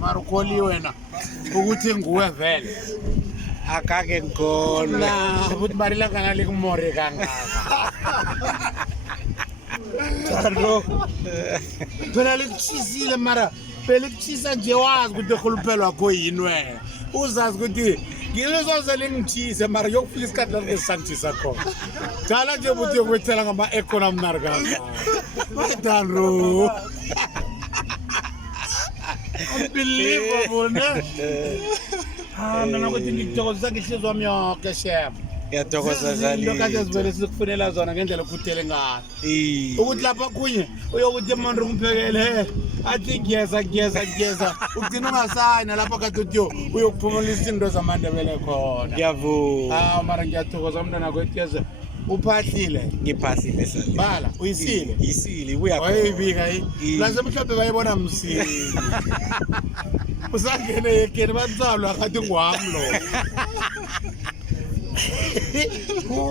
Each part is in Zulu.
Marukoli wena ukuthi nguwe vele akake ngona ukuthi marila kana le kumore kangaka Tando phela likuchisile mara phela kuchisa nje wazi ukuthi khuluphelwa kho yini wena uzazi ukuthi ngilezoze lingithise mara yokufika isikhathi la ngesangithisa khona dala nje ukuthi yokwethela ngama economy narikaka Tando unbelievable ne mina ukuthi ngithokozisa ngihlizwa wami yonke shem ngiyathokoza zali lokade sivele sikufunela zona ngendlela ukhuthele ngayo ukuthi lapha kunye uyokuthi emuntu umphekele athi ngiyeza ugcina ungasayina lapha kade uthi uyokuphumula izinto zamandebele khona ngiyavuma mara ngiyathokoza umntwana kwethu uphahlile ngiphahlile sali bala uyisile isile ibuya wayibika lase mhlawumbe bayibona msini usangene yekeni batsalwa akathi ngwami lo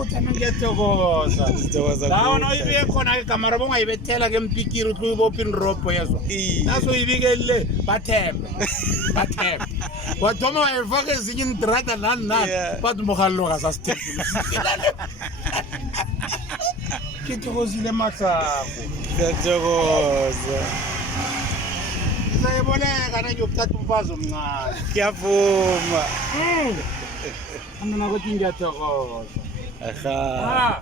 uthana ngiyathokoza laona uyibike khona igamara bongayibethela ke mpikiri uthi uyibopha inrobho yezwa naso uyibikelile bathembe wathoma wayifaka ezinye indrada nani bathi mokhalloka sasithembile ngithokozile mahlako ngiyathokoza sayiboneka nanyokuthatha umfazi omncane ngiyavuma mina nakuthi ngiyathokoza aha